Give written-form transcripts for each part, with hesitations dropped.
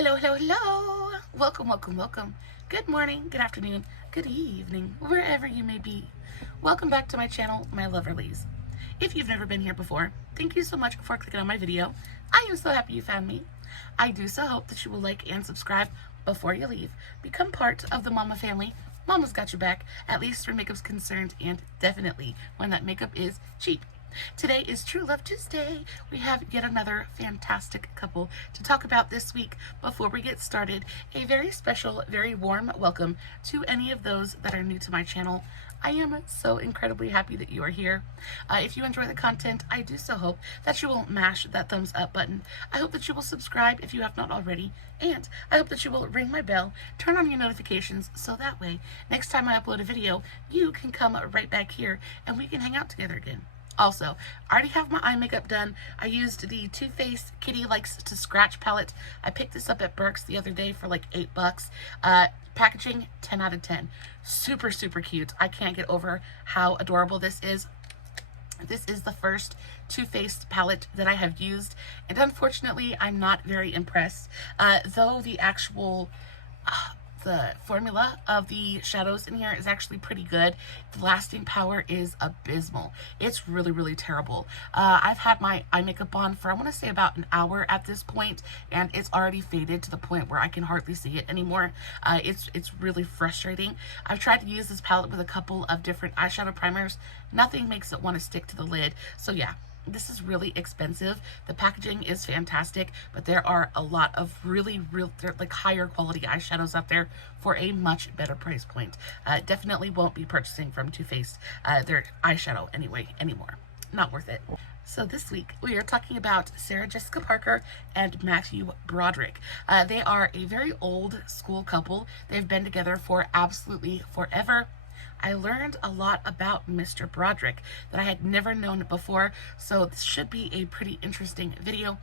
Hello, hello, hello. Welcome, welcome, welcome. Good morning, good afternoon, good evening, wherever you may be. Welcome back to my channel, my loverlies. If you've never been here before, thank you so much for clicking on my video. I am so happy you found me. I do so hope that you will like and subscribe before you leave. Become part of the Mama family. Mama's got your back, at least where makeup's concerned, and definitely when that makeup is cheap. Today is True Love Tuesday. We have yet another fantastic couple to talk about this week. Before we get started, a very special, very warm welcome to any of those that are new to my channel. I am so incredibly happy that you are here. If you enjoy the content, I do so hope that you will mash that thumbs up button. I hope that you will subscribe if you have not already, and I hope that you will ring my bell, turn on your notifications, so that way, next time I upload a video, you can come right back here and we can hang out together again. Also, I already have my eye makeup done. I used the TooFaced Kitty Likes to Scratch palette. I picked this up at Burke's the other day for like $8. Packaging, 10 out of 10. Super, super cute. I can't get over how adorable this is. This is the first TooFaced palette that I have used, and unfortunately, I'm not very impressed. Though the actual the formula of the shadows in here is actually pretty good. The lasting power is abysmal. It's really, really terrible. I've had my eye makeup on for, I want to say, about an hour at this point, and it's already faded to the point where I can hardly see it anymore. It's really frustrating. I've tried to use this palette with a couple of different eyeshadow primers. Nothing makes it want to stick to the lid. So yeah, this is really expensive. The packaging is fantastic, but there are a lot of really like higher quality eyeshadows out there for a much better price point. Definitely won't be purchasing from TooFaced their eyeshadow anymore. Not worth it. So this week we are talking about Sarah Jessica Parker and Mathew Broderick. They are a very old school couple. They've been together for absolutely forever. I learned a lot about Mr. Broderick that I had never known before, so this should be a pretty interesting video.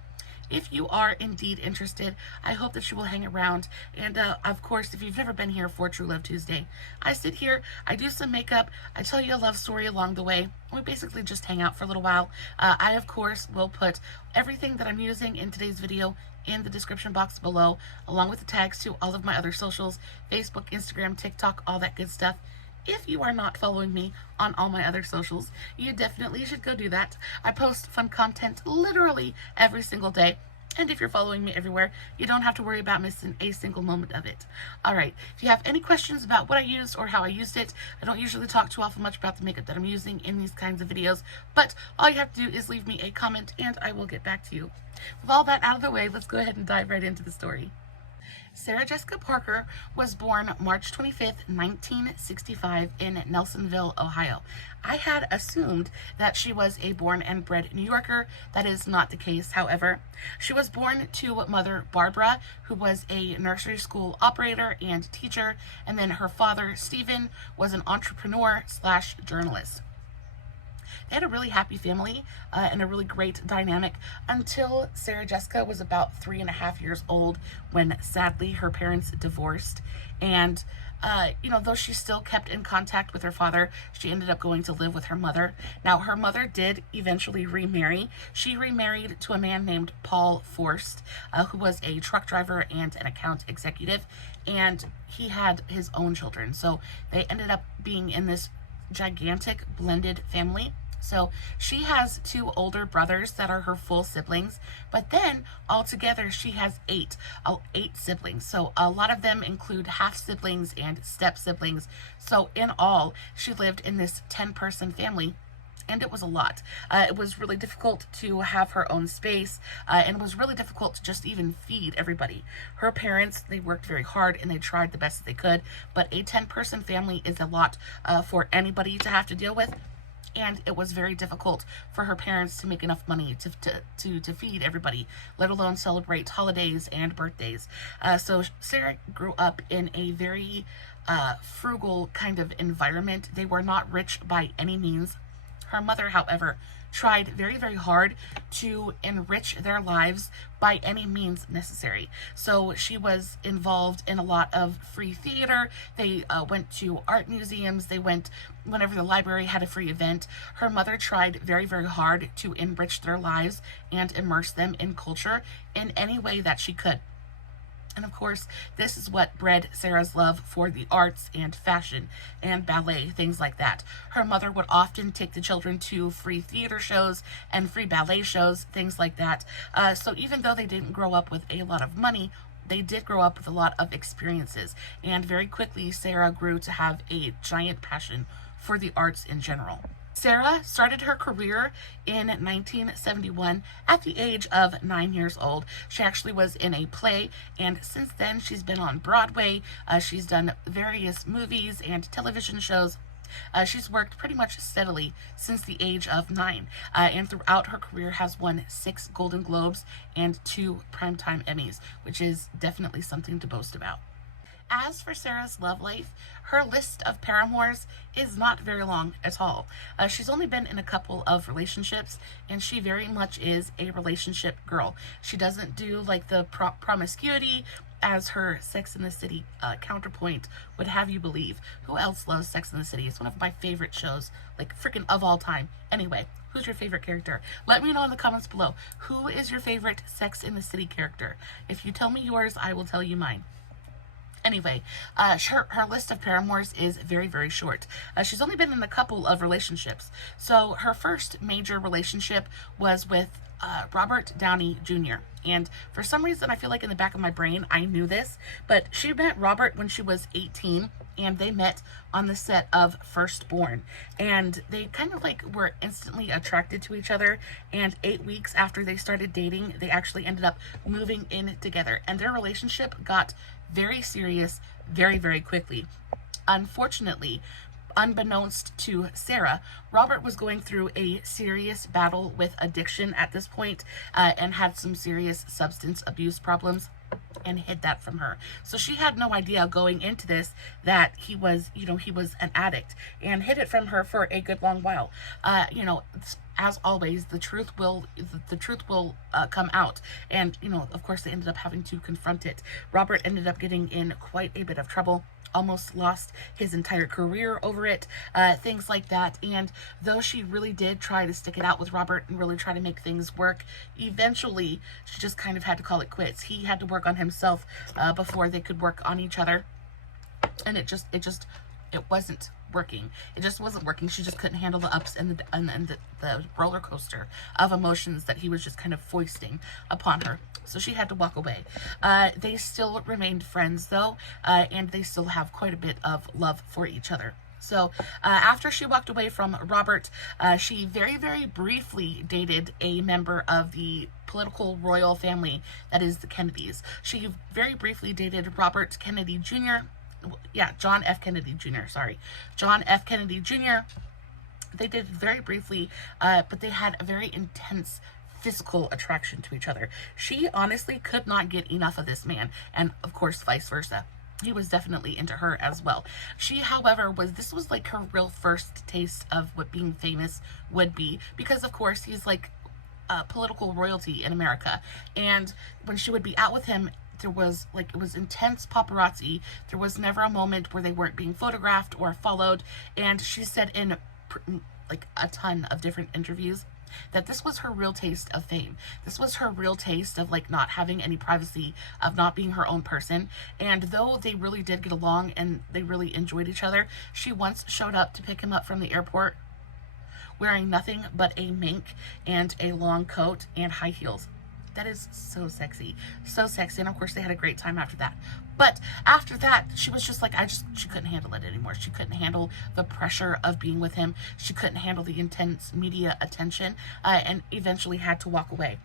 If you are indeed interested, I hope that you will hang around. And of course, if you've never been here for True Love Tuesday, I sit here, I do some makeup, I tell you a love story along the way, and we basically just hang out for a little while. I, of course, will put everything that I'm using in today's video in the description box below, along with the tags to all of my other socials, Facebook, Instagram, TikTok, all that good stuff. If you are not following me on all my other socials, you definitely should go do that. I post fun content literally every single day. And if you're following me everywhere, you don't have to worry about missing a single moment of it. Alright, if you have any questions about what I used or how I used it, I don't usually talk too often much about the makeup that I'm using in these kinds of videos, but all you have to do is leave me a comment and I will get back to you. With all that out of the way, let's go ahead and dive right into the story. Sarah Jessica Parker was born March 25th, 1965 in Nelsonville, Ohio. I had assumed that she was a born and bred New Yorker. That is not the case, however. She was born to mother Barbara, who was a nursery school operator and teacher, and then her father, Stephen, was an entrepreneur slash journalist. They had a really happy family and a really great dynamic until Sarah Jessica was about 3.5 years old when sadly her parents divorced. And though she still kept in contact with her father, she ended up going to live with her mother. Now, her mother did eventually remarry. She remarried to a man named Paul Forst, who was a truck driver and an account executive, and he had his own children. So they ended up being in this gigantic blended family. So she has 2 older brothers that are her full siblings, but then altogether she has 8 siblings. So a lot of them include half siblings and step siblings. So in all, she lived in this 10-person family, and it was a lot. It was really difficult to have her own space, and it was really difficult to just even feed everybody. Her parents, they worked very hard and they tried the best that they could, but a 10-person family is a lot for anybody to have to deal with. And it was very difficult for her parents to make enough money to feed everybody, let alone celebrate holidays and birthdays. So Sarah grew up in a very frugal kind of environment. They were not rich by any means. Her mother, however, tried very, very hard to enrich their lives by any means necessary. So she was involved in a lot of free theater. They went to art museums. They went whenever the library had a free event. Her mother tried very, very hard to enrich their lives and immerse them in culture in any way that she could. And of course, this is what bred Sarah's love for the arts and fashion and ballet, things like that. Her mother would often take the children to free theater shows and free ballet shows, things like that. So even though they didn't grow up with a lot of money, they did grow up with a lot of experiences. And very quickly, Sarah grew to have a giant passion for the arts in general. Sarah started her career in 1971 at the age of 9 years old. She actually was in a play, and since then she's been on Broadway. She's done various movies and television shows. She's worked pretty much steadily since the age of 9, and throughout her career has won 6 Golden Globes and 2 Primetime Emmys, which is definitely something to boast about. As for Sarah's love life, her list of paramours is not very long at all. She's only been in a couple of relationships, and she very much is a relationship girl. She doesn't do like the promiscuity as her Sex in the City counterpoint would have you believe. Who else loves Sex in the City? It's one of my favorite shows, like freaking of all time. Anyway, who's your favorite character? Let me know in the comments below. Who is your favorite Sex in the City character? If you tell me yours, I will tell you mine. Anyway, her list of paramours is very, very short. She's only been in a couple of relationships. So her first major relationship was with Robert Downey Jr. And for some reason, I feel like in the back of my brain, I knew this, but she met Robert when she was 18, and they met on the set of Firstborn. And they kind of like were instantly attracted to each other. And 8 weeks after they started dating, they actually ended up moving in together. And their relationship got very serious very, very quickly. Unfortunately, unbeknownst to Sarah, Robert was going through a serious battle with addiction at this point, and had some serious substance abuse problems, and hid that from her. So she had no idea going into this that he was, he was an addict, and hid it from her for a good long while. As always, the truth will come out, and of course they ended up having to confront it. Robert ended up getting in quite a bit of trouble, almost lost his entire career over it, things like that. And though she really did try to stick it out with Robert and really try to make things work, eventually she just kind of had to call it quits. He had to work on himself before they could work on each other, and it wasn't working. It just wasn't working. She just couldn't handle the ups and the roller coaster of emotions that he was just kind of foisting upon her. So she had to walk away. They still remained friends though, and they still have quite a bit of love for each other. So after she walked away from Robert, she very, very briefly dated a member of the political royal family that is the Kennedys. She very briefly dated Robert Kennedy Jr. Yeah, John F. Kennedy Jr. Sorry. John F. Kennedy Jr. They did very briefly, but they had a very intense physical attraction to each other. She honestly could not get enough of this man, and of course vice versa. He was definitely into her as well. She, however, this was like her real first taste of what being famous would be, because of course he's like political royalty in America. And when she would be out with him, it was intense paparazzi. There was never a moment where they weren't being photographed or followed. And she said in like a ton of different interviews that this was her real taste of fame. This was her real taste of like not having any privacy, of not being her own person. And though they really did get along and they really enjoyed each other, she once showed up to pick him up from the airport wearing nothing but a mink and a long coat and high heels. That is so sexy. So sexy. And of course they had a great time after that. But after that, she was just like, she couldn't handle it anymore. She couldn't handle the pressure of being with him. She couldn't handle the intense media attention, and eventually had to walk away.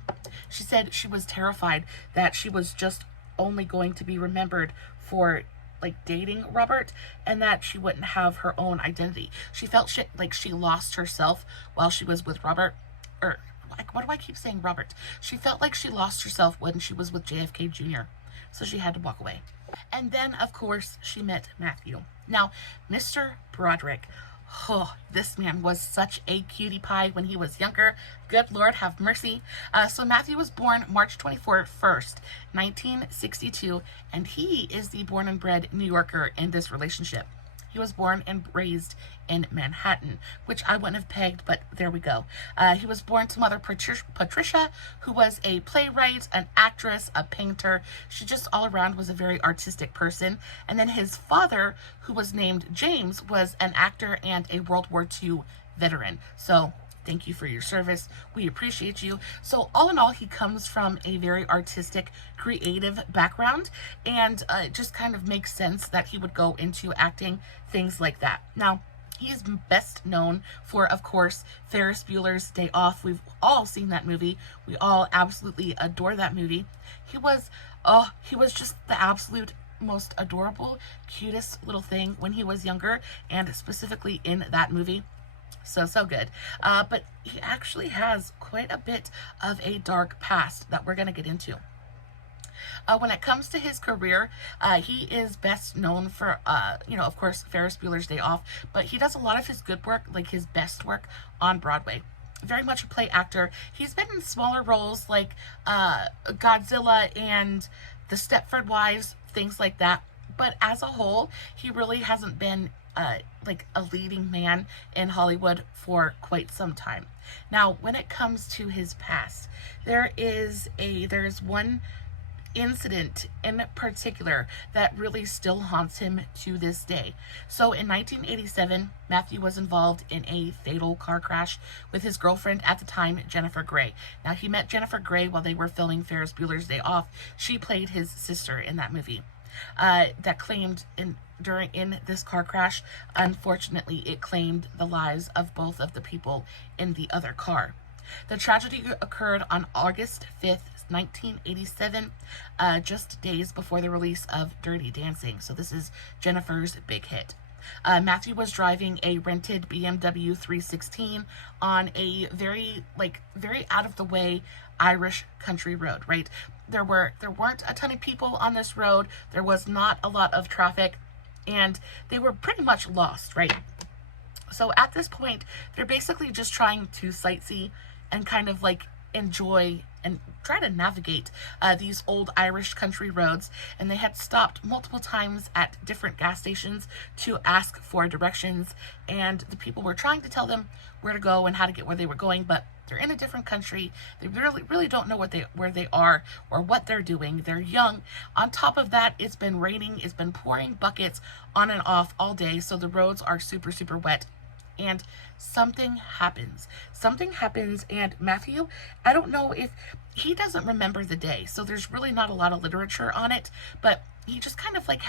She said she was terrified that she was just only going to be remembered for like dating Robert, and that she wouldn't have her own identity. She felt like she lost herself while she was with Robert, or why do I keep saying Robert? She felt like she lost herself when she was with JFK Jr. So she had to walk away. And then, of course, she met Mathew. Now, Mr. Broderick, oh, this man was such a cutie pie when he was younger. Good Lord, have mercy. So Mathew was born March 1st, 1962, and he is the born and bred New Yorker in this relationship. He was born and raised in Manhattan, which I wouldn't have pegged, but there we go. He was born to mother Patricia, who was a playwright, an actress, a painter. She just all around was a very artistic person. And then his father, who was named James, was an actor and a World War II veteran. So thank you for your service. We appreciate you. So all in all, he comes from a very artistic, creative background, and it just kind of makes sense that he would go into acting, things like that. Now, he is best known for, of course, Ferris Bueller's Day Off. We've all seen that movie. We all absolutely adore that movie. He was just the absolute most adorable, cutest little thing when he was younger, and specifically in that movie. So good. But he actually has quite a bit of a dark past that we're going to get into. When it comes to his career, he is best known for, of course, Ferris Bueller's Day Off, but he does a lot of his good work, like his best work, on Broadway. Very much a play actor. He's been in smaller roles like Godzilla and The Stepford Wives, things like that. But as a whole, he really hasn't been like a leading man in Hollywood for quite some time. Now, when it comes to his past, there's one incident in particular that really still haunts him to this day. So in 1987, Mathew was involved in a fatal car crash with his girlfriend at the time, Jennifer Grey. Now, he met Jennifer Grey while they were filming Ferris Bueller's Day Off. She played his sister in that movie. That claimed in this car crash, unfortunately, it claimed the lives of both of the people in the other car. The tragedy occurred on August 5th, 1987, just days before the release of Dirty Dancing. So this is Jennifer's big hit. Mathew was driving a rented BMW 316 on a very out of the way Irish country road, right? There weren't a ton of people on this road. There was not a lot of traffic, and they were pretty much lost, right? So at this point, they're basically just trying to sightsee and kind of like enjoy and try to navigate these old Irish country roads. And they had stopped multiple times at different gas stations to ask for directions, and the people were trying to tell them where to go and how to get where they were going, but they're in a different country. They really don't know where they are or what they're doing. They're young. On top of that, it's been raining. It's been pouring buckets on and off all day, so the roads are super, super wet. And something happens, and Mathew, I don't know if he doesn't remember the day, so there's really not a lot of literature on it, but he just kind of like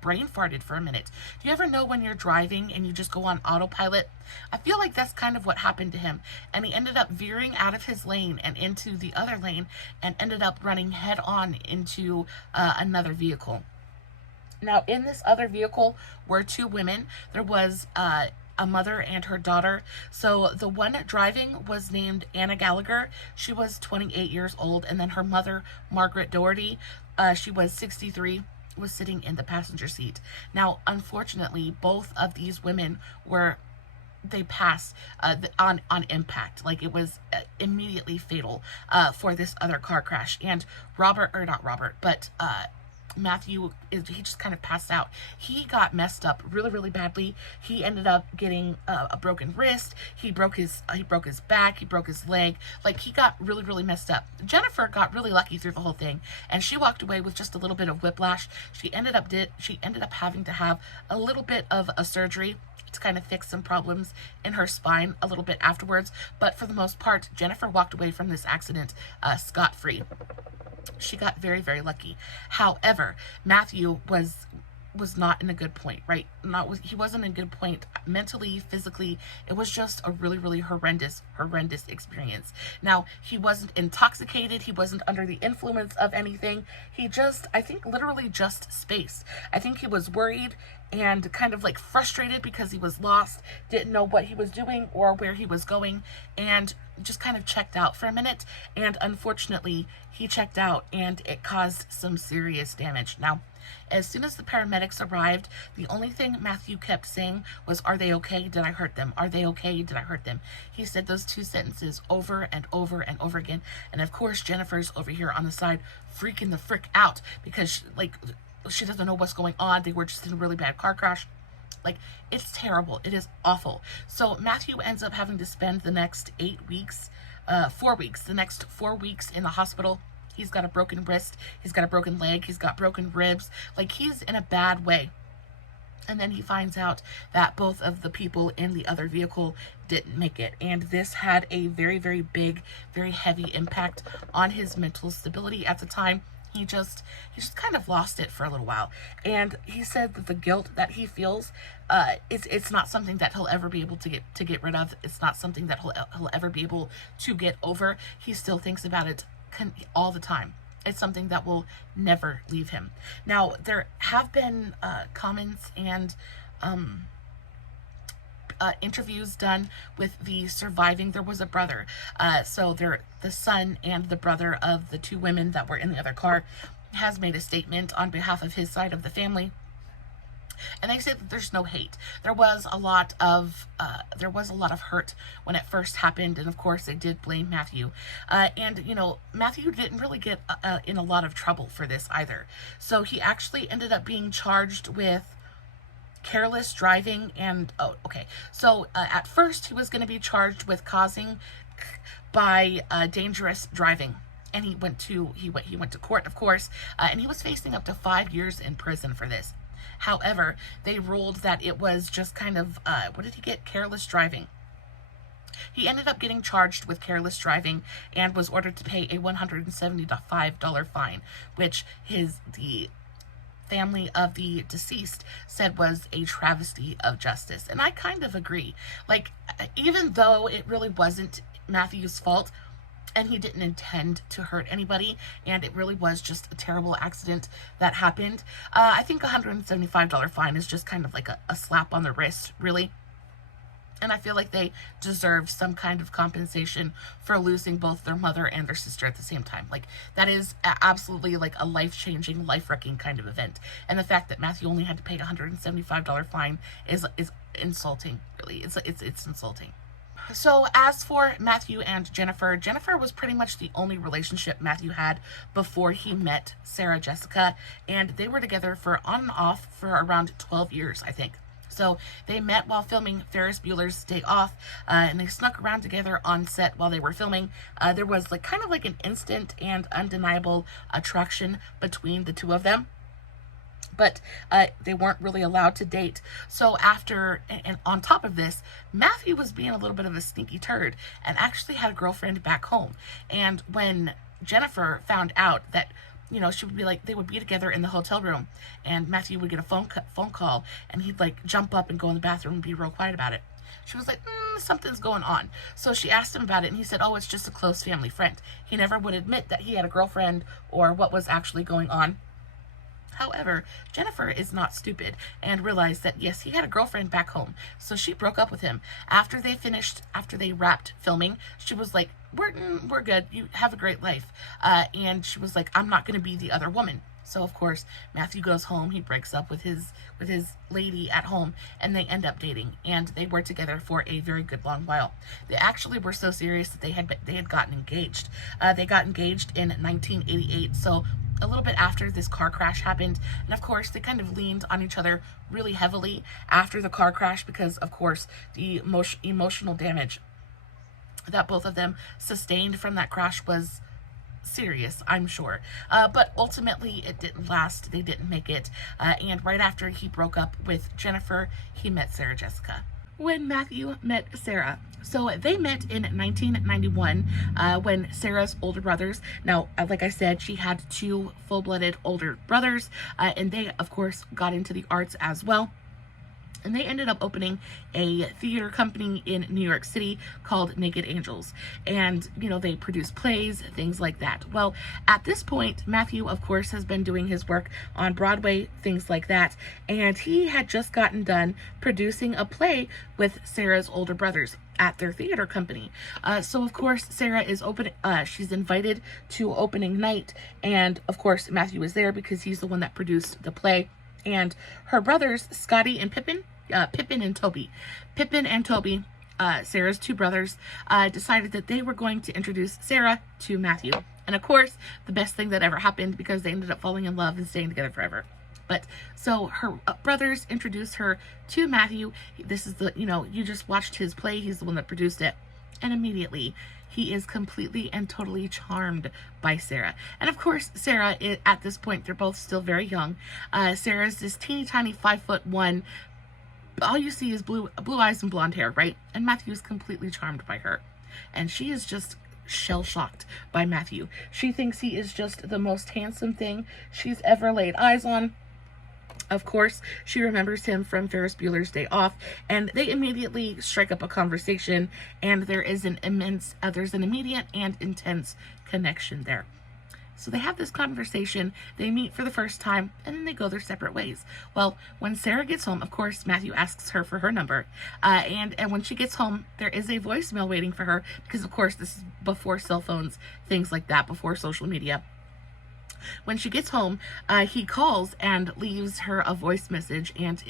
brain farted for a minute. Do you ever know when you're driving and you just go on autopilot? I feel like that's kind of what happened to him, and he ended up veering out of his lane and into the other lane, and ended up running head on into another vehicle. Now, in this other vehicle were two women. There was a mother and her daughter. So the one driving was named Anna Gallagher. She was 28 years old. And then her mother, Margaret Doherty, she was 63, was sitting in the passenger seat. Now, unfortunately, both of these women they passed on impact. Like, it was immediately fatal for this other car crash. And Mathew, he just kind of passed out. He got messed up really, really badly. He ended up getting a broken wrist. He broke his back. He broke his leg. Like, he got really, really messed up. Jennifer got really lucky through the whole thing, and she walked away with just a little bit of whiplash. She ended up having to have a little bit of a surgery to kind of fix some problems in her spine a little bit afterwards. But for the most part, Jennifer walked away from this accident scot-free. She got very, very lucky. However, Mathew was not in a good point, right? He wasn't in a good point mentally, physically. It was just a really, really horrendous experience. Now, he wasn't intoxicated. He wasn't under the influence of anything. I think literally just spaced. I think he was worried and kind of like frustrated because he was lost, didn't know what he was doing or where he was going, and just kind of checked out for a minute. And unfortunately, he checked out and it caused some serious damage. Now, as soon as the paramedics arrived, the only thing Mathew kept saying was, "Are they okay? Did I hurt them? Are they okay? Did I hurt them?" He said those two sentences over and over and over again. And of course, Jennifer's over here on the side freaking the frick out because she doesn't know what's going on. They were just in a really bad car crash. Like, it's terrible. It is awful. So Mathew ends up having to spend the next 4 weeks, the next 4 weeks in the hospital. He's got a broken wrist. He's got a broken leg. He's got broken ribs. Like, he's in a bad way. And then he finds out that both of the people in the other vehicle didn't make it. And this had a very, very big, very heavy impact on his mental stability at the time. He just kind of lost it for a little while. And he said that the guilt that he feels, it's not something that he'll ever be able to get rid of. It's not something that he'll ever be able to get over. He still thinks about it all the time. It's something that will never leave him. Now, there have been comments and interviews done with the surviving. There was a brother. So the son and the brother of the 2 women that were in the other car has made a statement on behalf of his side of the family. And they said that there's no hate. There was a lot of hurt when it first happened, and of course they did blame Mathew. And you know, Mathew didn't really get in a lot of trouble for this either. So he actually ended up being charged with careless driving and at first he was going to be charged with causing by dangerous driving. And he went to court, of course, and he was facing up to 5 years in prison for this. However, they ruled that it was just kind of, what did he get? Careless driving. He ended up getting charged with careless driving and was ordered to pay a $175 fine, which the family of the deceased said was a travesty of justice. And I kind of agree. Like, even though it really wasn't Mathew's fault, and he didn't intend to hurt anybody, and it really was just a terrible accident that happened, I think a $175 fine is just kind of like a slap on the wrist, really. And I feel like they deserve some kind of compensation for losing both their mother and their sister at the same time. Like, that is absolutely like a life-changing, life-wrecking kind of event. And the fact that Mathew only had to pay a $175 fine is insulting, really. It's insulting. So as for Mathew and Jennifer was pretty much the only relationship Mathew had before he met Sarah Jessica, and they were together for on and off for around 12 years, I think. So they met while filming Ferris Bueller's Day Off, and they snuck around together on set while they were filming. There was like kind of like an instant and undeniable attraction between the two of them. But they weren't really allowed to date. So and on top of this, Mathew was being a little bit of a sneaky turd and actually had a girlfriend back home. And when Jennifer found out that, you know, she would be like, they would be together in the hotel room, and Mathew would get a phone call, and he'd like jump up and go in the bathroom and be real quiet about it. She was like, something's going on. So she asked him about it, and he said, oh, it's just a close family friend. He never would admit that he had a girlfriend or what was actually going on. However, Jennifer is not stupid and realized that, yes, he had a girlfriend back home. So she broke up with him. After they wrapped filming, she was like, we're good. You have a great life. And she was like, I'm not going to be the other woman. So, of course, Mathew goes home. He breaks up with his lady at home, and they end up dating. And they were together for a very good long while. They actually were so serious that they had gotten engaged. They got engaged in 1988. So a little bit after this car crash happened. And of course, they kind of leaned on each other really heavily after the car crash because, of course, the emotional damage that both of them sustained from that crash was serious, I'm sure. But ultimately, it didn't last. They didn't make it. And right after he broke up with Jennifer, he met Sarah Jessica. When Mathew met Sarah, so they met in 1991 when Sarah's older brothers, now like I said, she had 2 full-blooded older brothers, and they of course got into the arts as well. And they ended up opening a theater company in New York City called Naked Angels. And, you know, they produce plays, things like that. Well, at this point, Mathew, of course, has been doing his work on Broadway, things like that. And he had just gotten done producing a play with Sarah's older brothers at their theater company. So, of course, Sarah is she's invited to opening night. And, of course, Mathew is there because he's the one that produced the play. And her brothers, Scotty and Pippin and Toby, Sarah's 2 brothers, decided that they were going to introduce Sarah to Mathew. And of course, the best thing that ever happened because they ended up falling in love and staying together forever. But so her brothers introduced her to Mathew. This is the, you just watched his play. He's the one that produced it. And immediately he is completely and totally charmed by Sarah. And of course, Sarah, at this point, they're both still very young. Sarah's this teeny tiny 5'1". All you see is blue eyes and blonde hair, right? And Mathew is completely charmed by her. And she is just shell-shocked by Mathew. She thinks he is just the most handsome thing she's ever laid eyes on. Of course, she remembers him from Ferris Bueller's Day Off, and they immediately strike up a conversation, and there is there's an immediate and intense connection there. So they have this conversation, they meet for the first time, and then they go their separate ways. Well, when Sarah gets home, of course, Mathew asks her for her number. And when she gets home, there is a voicemail waiting for her, because of course, this is before cell phones, things like that, before social media. When she gets home, he calls and leaves her a voice message, and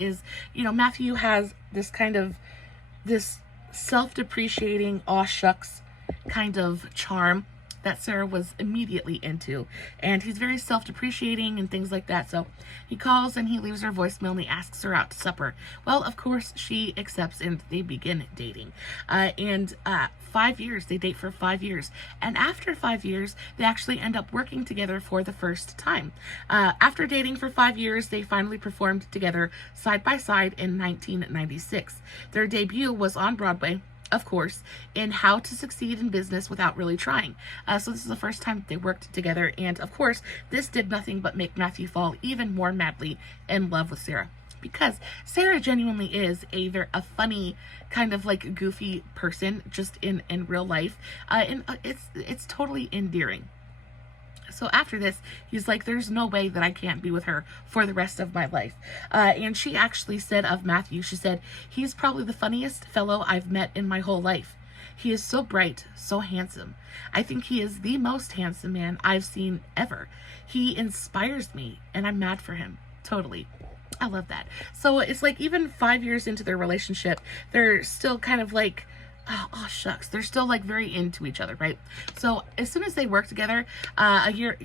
Mathew has this self-depreciating, aw shucks kind of charm that Sarah was immediately into, and he's very self-depreciating and things like that. So he calls and he leaves her voicemail and he asks her out to supper. Well, of course she accepts and they begin dating. 5 years, they date for 5 years, and after 5 years they actually end up working together for the first time. After dating for 5 years, they finally performed together side by side in 1996. Their debut was on Broadway, of course, in How to Succeed in Business Without Really Trying. So this is the first time they worked together, and of course, this did nothing but make Mathew fall even more madly in love with Sarah, because Sarah genuinely is a funny, kind of like goofy person, just in real life, and it's totally endearing. So after this, he's like, there's no way that I can't be with her for the rest of my life. And she actually said of Mathew, she said, he's probably the funniest fellow I've met in my whole life. He is so bright, so handsome. I think he is the most handsome man I've seen ever. He inspires me, and I'm mad for him. Totally. I love that. So it's like, even 5 years into their relationship, they're still kind of like, oh shucks, they're still like very into each other, right? So as soon as they work together, a year,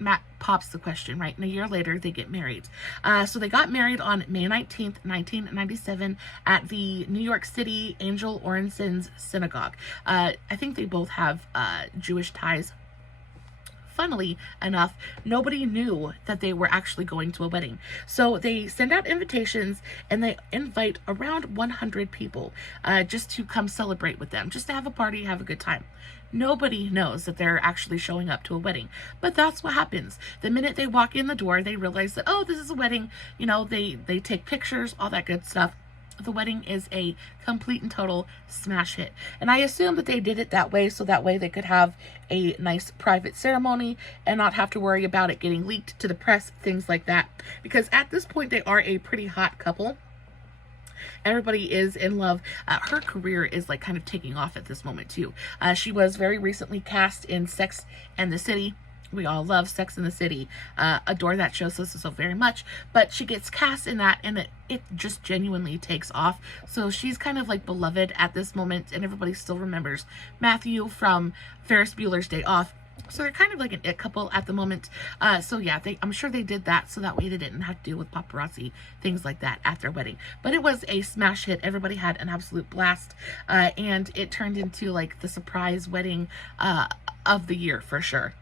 Matt pops the question, right? And a year later they get married. So they got married on May 19th, 1997 at the New York City Angel Orensen's Synagogue. I think they both have Jewish ties. Funnily enough, nobody knew that they were actually going to a wedding. So they send out invitations and they invite around 100 people just to come celebrate with them, just to have a party, have a good time. Nobody knows that they're actually showing up to a wedding, but that's what happens. The minute they walk in the door, they realize that, oh, this is a wedding. They take pictures, all that good stuff. The wedding is a complete and total smash hit. And I assume that they did it that way, so that way they could have a nice private ceremony and not have to worry about it getting leaked to the press, things like that. Because at this point, they are a pretty hot couple. Everybody is in love. Her career is like kind of taking off at this moment too. She was very recently cast in Sex and the City. We all love Sex and the City, adore that show so very much, but she gets cast in that and it just genuinely takes off. So she's kind of like beloved at this moment, and everybody still remembers Mathew from Ferris Bueller's Day Off. So they're kind of like an it couple at the moment. So yeah, I'm sure they did that so that way they didn't have to deal with paparazzi, things like that at their wedding. But it was a smash hit. Everybody had an absolute blast, and it turned into like the surprise wedding of the year for sure.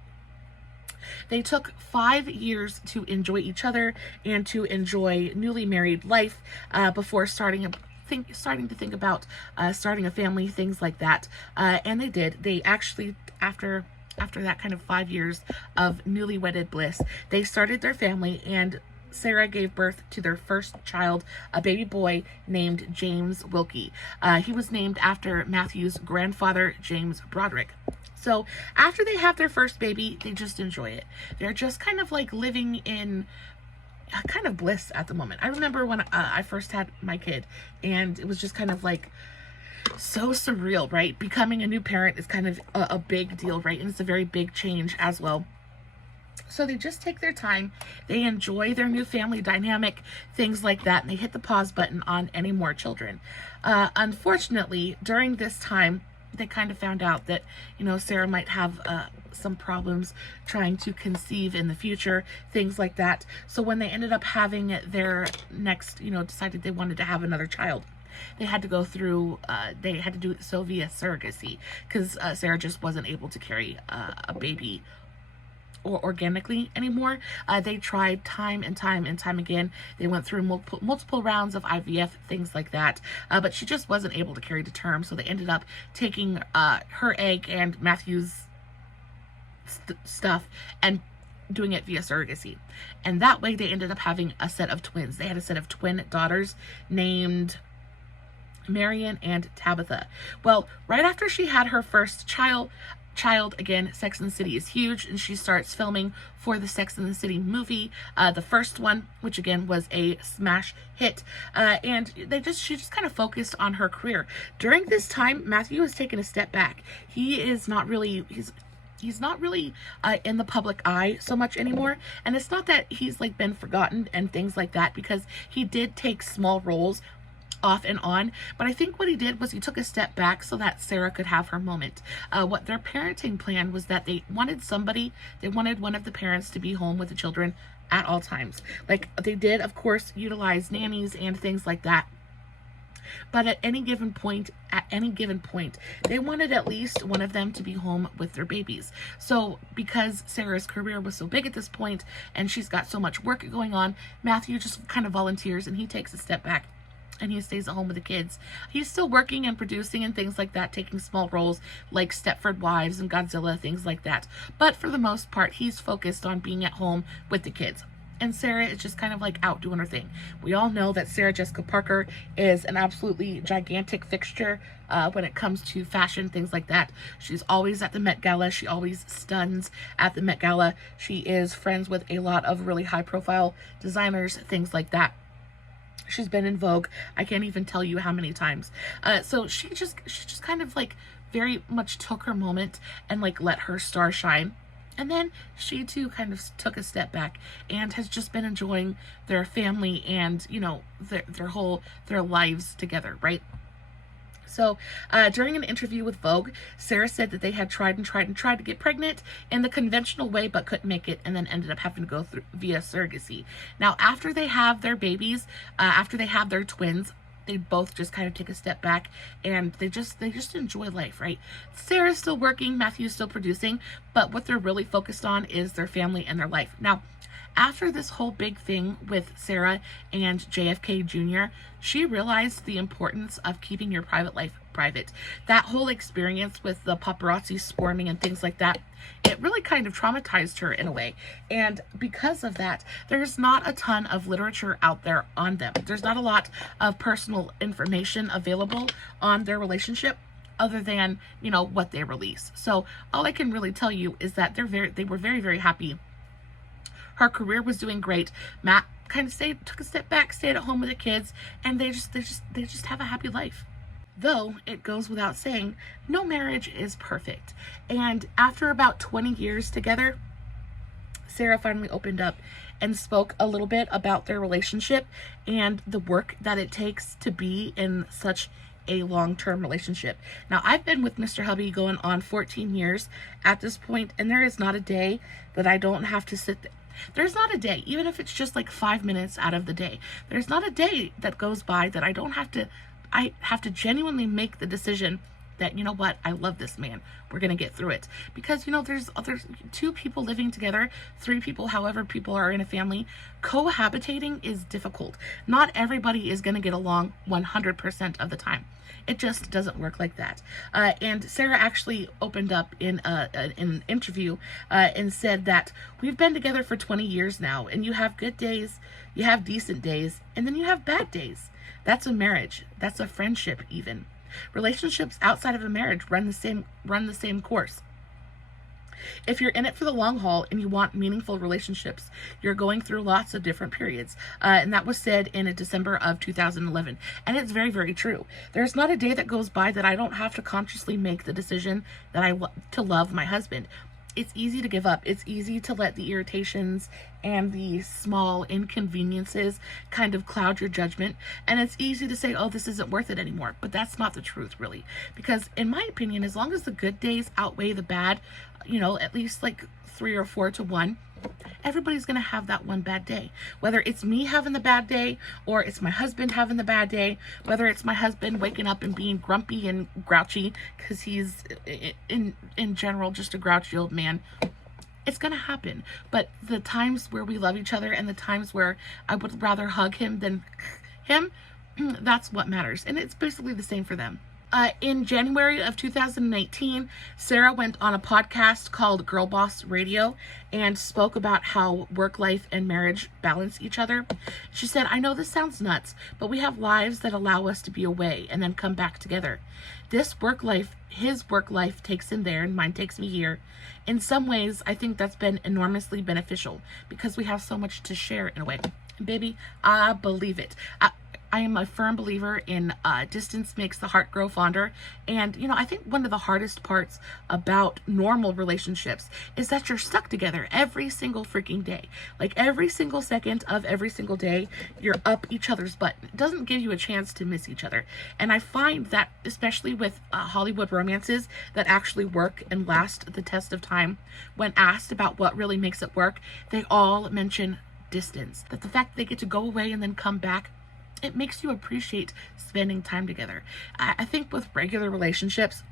They took 5 years to enjoy each other and to enjoy newly married life before starting to think about starting a family, things like that. And they did. They actually, after that kind of 5 years of newlywed bliss, they started their family, and Sarah gave birth to their first child, a baby boy named James Wilkie. He was named after Mathew's grandfather, James Broderick. So after they have their first baby, they just enjoy it. They're just kind of like living in a kind of bliss at the moment. I remember when I first had my kid, and it was just kind of like so surreal, right? Becoming a new parent is kind of a big deal, right? And it's a very big change as well. So they just take their time, they enjoy their new family dynamic, things like that, and they hit the pause button on any more children. Unfortunately, during this time, they kind of found out that, Sarah might have some problems trying to conceive in the future, things like that. So when they ended up having their next, decided they wanted to have another child, they had to go through, they had to do it so via surrogacy, because Sarah just wasn't able to carry a baby or organically anymore. They tried time and time and time again. They went through multiple rounds of IVF, things like that, but she just wasn't able to carry to term. So they ended up taking her egg and Mathew's stuff and doing it via surrogacy. And that way they ended up having a set of twins. They had a set of twin daughters named Marion and Tabitha. Well, right after she had her first child, again, Sex and the City is huge, and she starts filming for the Sex and the City movie, the first one, which again was a smash hit, and she just kind of focused on her career. During this time, Mathew has taken a step back. He is not really, he's not really in the public eye so much anymore, and it's not that he's like been forgotten and things like that, because he did take small roles off and on, but I think what he did was he took a step back so that Sarah could have her moment. What their parenting plan was that they wanted one of the parents to be home with the children at all times. Like they did, of course, utilize nannies and things like that. But at any given point, they wanted at least one of them to be home with their babies. So because Sarah's career was so big at this point and she's got so much work going on, Mathew just kind of volunteers and he takes a step back and he stays at home with the kids. He's still working and producing and things like that, taking small roles like Stepford Wives and Godzilla, things like that. But for the most part, he's focused on being at home with the kids. And Sarah is just kind of like out doing her thing. We all know that Sarah Jessica Parker is an absolutely gigantic fixture when it comes to fashion, things like that. She's always at the Met Gala. She always stuns at the Met Gala. She is friends with a lot of really high profile designers, things like that. She's been in Vogue. I can't even tell you how many times. So she just kind of like very much took her moment and like let her star shine. And then she too kind of took a step back and has just been enjoying their family and, their lives together, right? So during an interview with Vogue, Sarah said that they had tried to get pregnant in the conventional way, but couldn't make it, and then ended up having to go through via surrogacy. Now, after they have their babies, after they have their twins, they both just kind of take a step back and they just enjoy life, right? Sarah's still working, Mathew's still producing, but what they're really focused on is their family and their life. Now, after this whole big thing with Sarah and JFK Jr., she realized the importance of keeping your private life private. That whole experience with the paparazzi swarming and things like that, it really kind of traumatized her in a way. And because of that, there's not a ton of literature out there on them. There's not a lot of personal information available on their relationship other than, what they release. So all I can really tell you is that they were very, very happy. Her career was doing great. Matt kind of took a step back, stayed at home with the kids, and they just have a happy life. Though it goes without saying, no marriage is perfect. And after about 20 years together, Sarah finally opened up and spoke a little bit about their relationship and the work that it takes to be in such a long-term relationship. Now, I've been with Mr. Hubby going on 14 years at this point, and there is not a day that I don't have to sit there. There's not a day, even if it's just like 5 minutes out of the day, there's not a day that goes by that I have to genuinely make the decision that, I love this man. We're going to get through it. Because, there's 2 people living together, 3 people, however people are in a family. Cohabitating is difficult. Not everybody is going to get along 100% of the time. It just doesn't work like that. And Sarah actually opened up in an interview and said that we've been together for 20 years now, and you have good days, you have decent days, and then you have bad days. That's a marriage. That's a friendship even. Relationships outside of a marriage run the same course. If you're in it for the long haul and you want meaningful relationships, you're going through lots of different periods. And that was said in December of 2011. And it's very, very true. There's not a day that goes by that I don't have to consciously make the decision that to love my husband. It's easy to give up. It's easy to let the irritations and the small inconveniences kind of cloud your judgment. And it's easy to say, oh, this isn't worth it anymore. But that's not the truth, really. Because in my opinion, as long as the good days outweigh the bad, you know, at least like 3 or 4 to 1. Everybody's going to have that one bad day. Whether it's me having the bad day or it's my husband having the bad day, whether it's my husband waking up and being grumpy and grouchy because he's in general just a grouchy old man. It's going to happen. But the times where we love each other and the times where I would rather hug him than him, that's what matters. And it's basically the same for them. In January of 2019, Sarah went on a podcast called Girl Boss Radio and spoke about how work life and marriage balance each other. She said, "I know this sounds nuts, but we have lives that allow us to be away and then come back together. This work life, his work life takes him there and mine takes me here. In some ways, I think that's been enormously beneficial because we have so much to share in a way." And baby, I believe it. I am a firm believer in distance makes the heart grow fonder. And, you know, I think one of the hardest parts about normal relationships is that you're stuck together every single freaking day. Like every single second of every single day, you're up each other's butt. It doesn't give you a chance to miss each other. And I find that, especially with Hollywood romances that actually work and last the test of time, when asked about what really makes it work, they all mention distance. That the fact that they get to go away and then come back, it makes you appreciate spending time together. I think with regular relationships,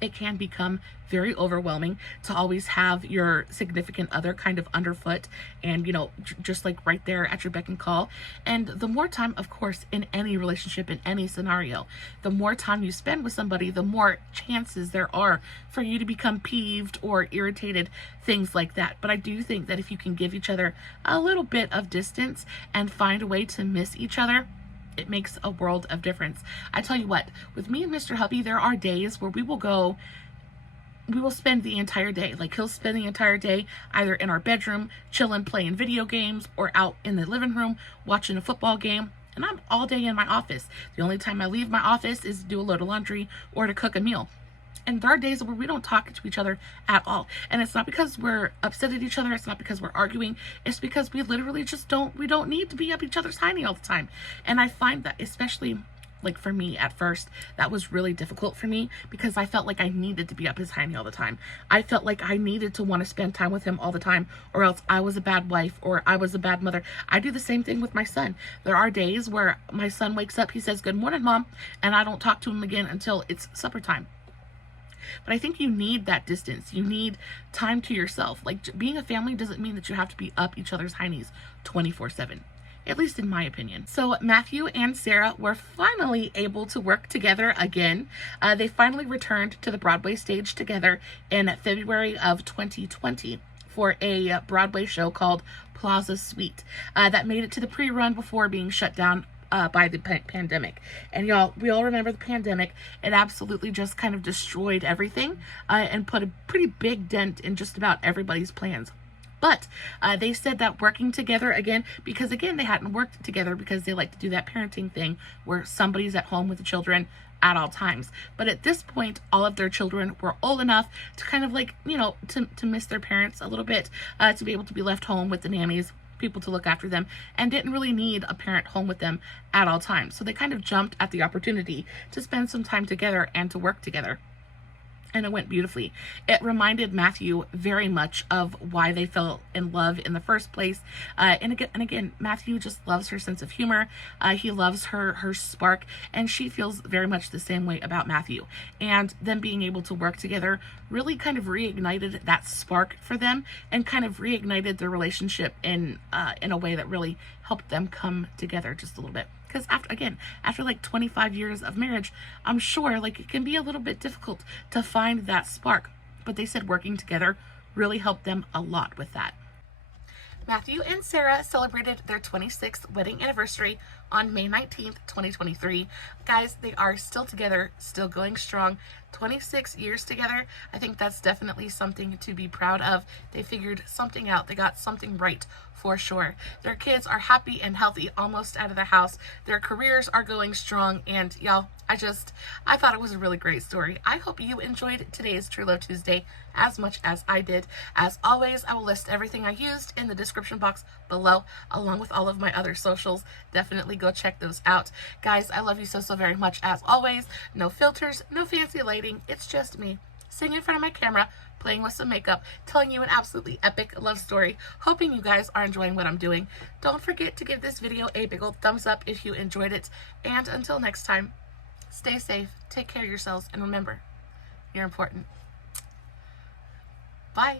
it can become very overwhelming to always have your significant other kind of underfoot and, you know, just like right there at your beck and call. And the more time, of course, in any relationship, in any scenario, the more time you spend with somebody, the more chances there are for you to become peeved or irritated, things like that. But I do think that if you can give each other a little bit of distance and find a way to miss each other, it makes a world of difference. I tell you what, with me and Mr. Hubby, there are days where we will spend the entire day. Like he'll spend the entire day either in our bedroom, chilling, playing video games, or out in the living room, watching a football game. And I'm all day in my office. The only time I leave my office is to do a load of laundry or to cook a meal. And there are days where we don't talk to each other at all. And it's not because we're upset at each other. It's not because we're arguing. It's because we literally just we don't need to be up each other's hiney all the time. And I find that, especially like for me at first, that was really difficult for me because I felt like I needed to be up his hiney all the time. I felt like I needed to want to spend time with him all the time, or else I was a bad wife or I was a bad mother. I do the same thing with my son. There are days where my son wakes up, he says, "Good morning, Mom," and I don't talk to him again until it's supper time. But I think you need that distance. You need time to yourself. Like being a family doesn't mean that you have to be up each other's heinies 24/7. At least in my opinion. So Mathew and Sarah were finally able to work together again. They finally returned to the Broadway stage together in February of 2020 for a Broadway show called Plaza Suite that made it to the pre-run before being shut down by the pandemic. And y'all, we all remember the pandemic. It absolutely just kind of destroyed everything and put a pretty big dent in just about everybody's plans. But they said that working together again, because again, they hadn't worked together because they like to do that parenting thing where somebody's at home with the children at all times. But at this point, all of their children were old enough to kind of like, you know, to miss their parents a little bit, to be able to be left home with the nannies, people to look after them, and didn't really need a parent home with them at all times. So they kind of jumped at the opportunity to spend some time together and to work together. And it went beautifully. It reminded Mathew very much of why they fell in love in the first place. And again, Mathew just loves her sense of humor. He loves her spark, and she feels very much the same way about Mathew. And them being able to work together really kind of reignited that spark for them, and kind of reignited their relationship in a way that really helped them come together just a little bit. Because after like 25 years of marriage, I'm sure like it can be a little bit difficult to find that spark. But they said working together really helped them a lot with that. Mathew and Sarah celebrated their 26th wedding anniversary on May 19th, 2023. Guys, they are still together, still going strong. 26 years together. I think that's definitely something to be proud of. They figured something out. They got something right for sure. Their kids are happy and healthy, almost out of the house. Their careers are going strong, and y'all, I thought it was a really great story. I hope you enjoyed today's True Love Tuesday as much as I did. As always, I will list everything I used in the description box below, along with all of my other socials. Definitely go check those out. Guys, I love you so very much as always. No filters, no fancy lighting. It's just me sitting in front of my camera, playing with some makeup, telling you an absolutely epic love story, hoping you guys are enjoying what I'm doing. Don't forget to give this video a big old thumbs up if you enjoyed it, and until next time, stay safe, take care of yourselves, and remember, you're important. Bye.